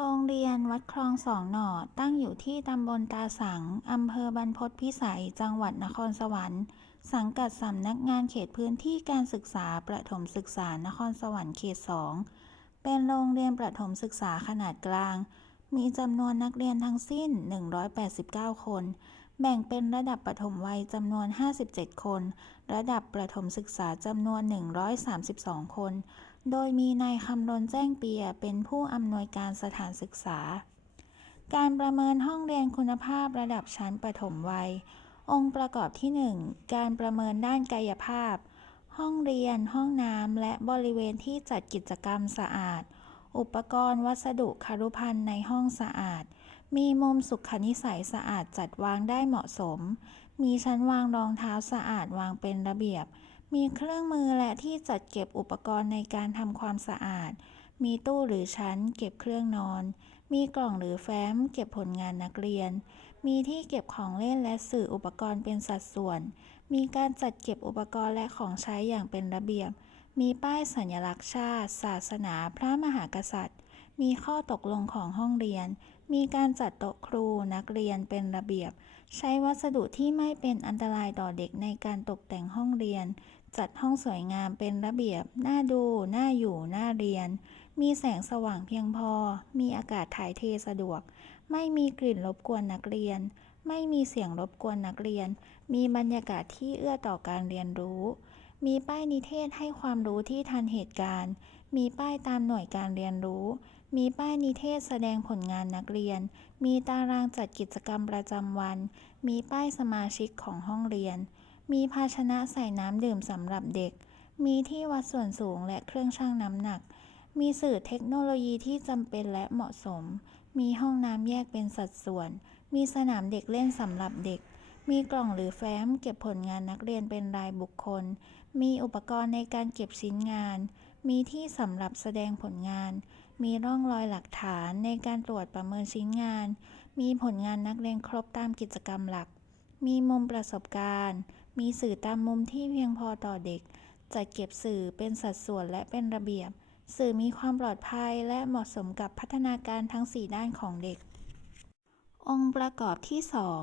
โรงเรียนวัดคลองสองหน่อตั้งอยู่ที่ตำบลตาสัง อำเภอบรรพตพิสัย จังหวัดนครสวรรค์ สังกัดสำนักงานเขตพื้นที่การศึกษาประถมศึกษานครสวรรค์เขต2เป็นโรงเรียนประถมศึกษาขนาดกลาง มีจำนวนนักเรียนทั้งสิ้น 189 คน แบ่งเป็นระดับประถมวัยจำนวน 57 คน ระดับประถมศึกษาจำนวน 132 คน โดยมีนายคำรณแจ้งเปียเป็นผู้อำนวยการสถานศึกษา การประเมินห้องเรียนคุณภาพระดับชั้นประถมวัย องค์ประกอบที่ 1 การประเมินด้านกายภาพ ห้องเรียน ห้องน้ำ และบริเวณที่จัดกิจกรรมสะอาด อุปกรณ์วัสดุคารุภัณฑ์ในห้องสะอาด มีมุมสุขนิสัยสะอาดจัดวางได้เหมาะสม มีชั้นวางรองเท้าสะอาดวางเป็นระเบียบ มีเครื่องมือและที่จัดเก็บอุปกรณ์ในการทำความสะอาด มีตู้หรือชั้นเก็บเครื่องนอน มีกล่องหรือแฟ้มเก็บผลงานนักเรียน มีที่เก็บของเล่นและสื่ออุปกรณ์เป็นสัดส่วน มีการจัดเก็บอุปกรณ์และของใช้อย่างเป็นระเบียบ มีป้ายสัญลักษณ์ชาติ ศาสนา พระมหากษัตริย์ มีข้อตกลงของห้องเรียน มีการจัดโต๊ะครูนักเรียนเป็นระเบียบ ใช้วัสดุที่ไม่เป็นอันตรายต่อเด็กในการตกแต่งห้องเรียน จัดห้องสวยงามเป็นระเบียบ น่าดู น่าอยู่ น่าเรียน มีแสงสว่างเพียงพอ มีอากาศถ่ายเทสะดวก ไม่มีกลิ่นรบกวนนักเรียน ไม่มีเสียงรบกวนนักเรียน มีบรรยากาศที่เอื้อต่อการเรียนรู้ มีป้ายนิเทศให้ความรู้ที่ทันเหตุการณ์ มีป้ายตามหน่วยการเรียนรู้ มีป้ายนิเทศแสดงผลงานนักเรียน มีตารางจัดกิจกรรมประจำวัน มีป้ายสมาชิกของห้องเรียน มีภาชนะใส่น้ำดื่มสำหรับเด็ก มีที่วัดส่วนสูงและเครื่องชั่งน้ำหนัก มีสื่อเทคโนโลยีที่จำเป็นและเหมาะสม มีห้องน้ำแยกเป็นสัดส่วน มีสนามเด็กเล่นสำหรับเด็กมีกล่องหรือแฟ้มเก็บผลงานนักเรียนเป็นรายบุคคล มีอุปกรณ์ในการเก็บชิ้นงาน มีที่สำหรับแสดงผลงาน มีร่องรอยหลักฐานในการตรวจประเมินชิ้นงาน มีผลงานนักเรียนครบตามกิจกรรมหลัก มีมุมประสบการณ์ มีสื่อตามมุมที่เพียงพอต่อเด็ก จัดเก็บสื่อเป็นสัดส่วนและเป็นระเบียบ สื่อมีความปลอดภัยและเหมาะสมกับพัฒนาการทั้ง 4 ด้านของเด็ก องค์ประกอบที่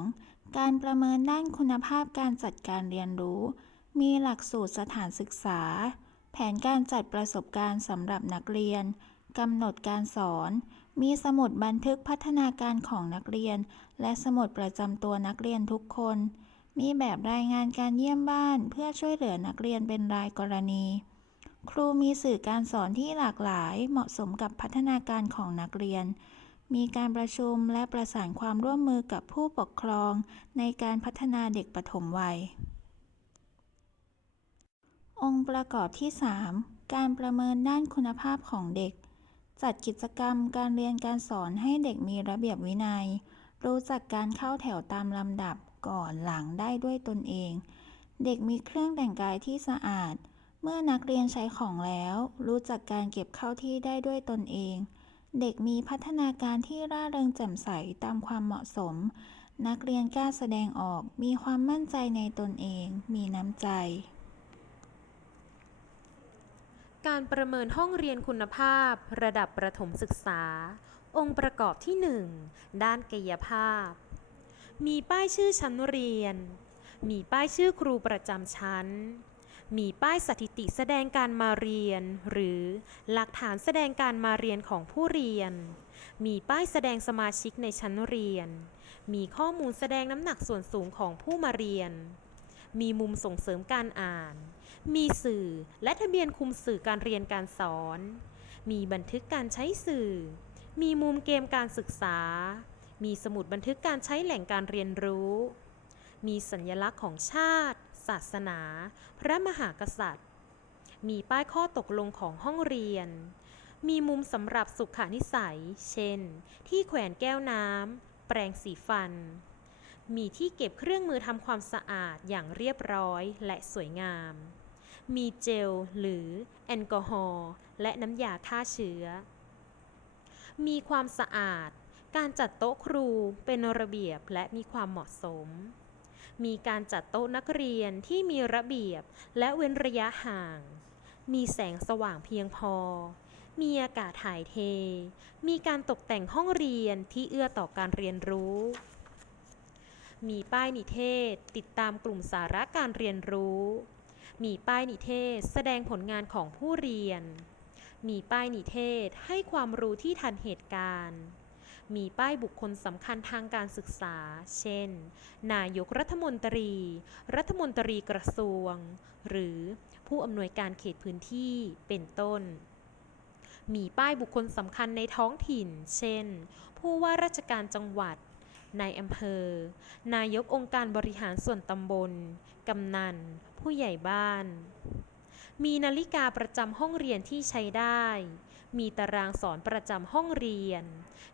2 การประเมินด้านคุณภาพการจัดการเรียนรู้ มีหลักสูตรสถานศึกษา แผนการจัดประสบการณ์สำหรับนักเรียน กำหนดการสอน มีสมุดบันทึกพัฒนาการของนักเรียน และสมุดประจำตัวนักเรียนทุกคน มีแบบรายงานการเยี่ยมบ้านเพื่อช่วยเหลือนักเรียนเป็นรายกรณี ครูมีสื่อการสอนที่หลากหลายเหมาะสมกับพัฒนาการของนักเรียน มีการประชุมและประสานความร่วมมือกับผู้ปกครองในการพัฒนาเด็กปฐมวัย องค์ประกอบที่ 3 การประเมินด้านคุณภาพของเด็ก จัดกิจกรรมการเรียนการสอนให้เด็กมีระเบียบวินัย รู้จักการเข้าแถวตามลำดับก่อนหลังได้ด้วยตนเอง เด็กมีเครื่องแต่งกายที่สะอาด เมื่อนักเรียนใช้ของแล้ว รู้จักการเก็บเข้าที่ได้ด้วยตนเอง เด็กมีพัฒนาการที่ร่าเริงแจ่มใสตามความเหมาะสม นักเรียนกล้าแสดงออกมีความมั่นใจในตนเอง มีน้ำใจ การประเมินห้องเรียนคุณภาพ ระดับประถมศึกษา องค์ประกอบที่ 1 ด้านกายภาพ มีป้ายชื่อชั้นเรียน มีป้ายชื่อครูประจำชั้น มีป้ายสถิติแสดงการมาเรียน หรือหลักฐานแสดงการมาเรียนของผู้เรียน มีป้ายแสดงสมาชิกในชั้นเรียน มีข้อมูลแสดงน้ำหนักส่วนสูงของผู้มาเรียน มีมุมส่งเสริมการอ่าน มีสื่อและทะเบียนคุมสื่อการเรียนการสอน มีบันทึกการใช้สื่อ มีมุมเกมการศึกษา มีสมุดบันทึกการใช้แหล่งการเรียนรู้ มีสัญลักษณ์ของชาติ ศาสนา พระมหากษัตริย์ มีป้ายข้อตกลงของห้องเรียน มีมุมสำหรับสุขนิสัย เช่น ที่แขวนแก้วน้ำ แปรงสีฟันมีที่เก็บเครื่องมือทำความสะอาดอย่างเรียบร้อยและสวยงาม มีเจลหรือแอลกอฮอล์และน้ำยาฆ่าเชื้อ มีความสะอาด การจัดโต๊ะครูเป็นระเบียบและมีความเหมาะสม มีการจัดโต๊ะนักเรียนที่มีระเบียบและเว้นระยะห่าง มีแสงสว่างเพียงพอ มีอากาศถ่ายเท มีการตกแต่งห้องเรียนที่เอื้อต่อการเรียนรู้มีป้ายนิเทศ ติดตามกลุ่มสาระการเรียนรู้ มีป้ายนิเทศ แสดงผลงานของผู้เรียน มีป้ายนิเทศให้ความรู้ที่ทันเหตุการณ์ มีป้ายบุคคลสำคัญทางการศึกษา เช่น นายกรัฐมนตรี รัฐมนตรีกระทรวง หรือผู้อำนวยการเขตพื้นที่ เป็นต้นมีป้ายบุคคลสำคัญในท้องถิ่น เช่น ผู้ว่าราชการจังหวัด นายอำเภอ นายกองค์การบริหารส่วนตำบล กำนัน ผู้ใหญ่บ้าน มีนาฬิกาประจำห้องเรียนที่ใช้ได้ มีตารางสอนประจำห้องเรียน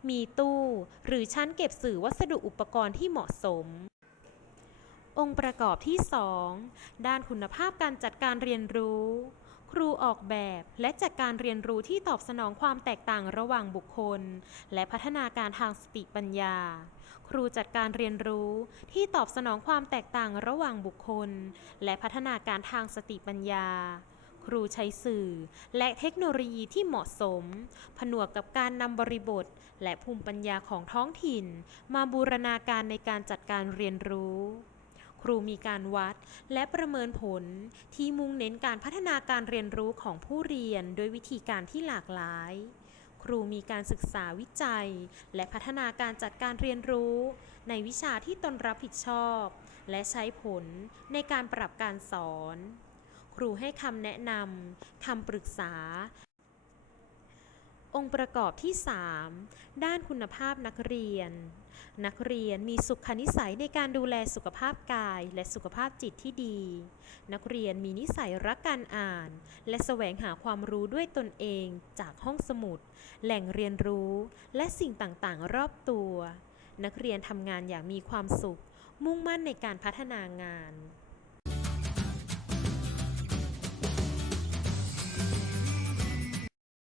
มีตู้หรือชั้นเก็บสื่อวัสดุอุปกรณ์ที่เหมาะสม องค์ประกอบที่ 2 ด้านคุณภาพการจัดการเรียนรู้ ครูออกแบบและจัดการเรียนรู้ที่ตอบสนองความแตกต่างระหว่างบุคคล และพัฒนาการทางสติปัญญา ครูจัดการเรียนรู้ที่ตอบสนองความแตกต่างระหว่างบุคคล และพัฒนาการทางสติปัญญา ครูใช้สื่อ และเทคโนโลยีที่เหมาะสม ผนวกกับการนำบริบท และภูมิปัญญาของท้องถิ่น มาบูรณาการในการจัดการเรียนรู้ ครูมีการวัดและประเมินผลที่มุ่งเน้นการพัฒนาการเรียนรู้ของผู้เรียนโดยวิธีการที่หลากหลาย ครูมีการศึกษาวิจัย และพัฒนาการจัดการเรียนรู้ ในวิชาที่ตนรับผิดชอบ และใช้ผลในการปรับการสอน ครูให้คำแนะนำคำปรึกษา องค์ประกอบที่ 3 ด้านคุณภาพนักเรียน นักเรียนมีสุขนิสัยในการดูแลสุขภาพกายและสุขภาพจิตที่ดี นักเรียนมีนิสัยรักการอ่าน และแสวงหาความรู้ด้วยตนเองจากห้องสมุด แหล่งเรียนรู้และสิ่งต่างๆ รอบตัว นักเรียนทำงานอย่างมีความสุข มุ่งมั่นในการพัฒนางาน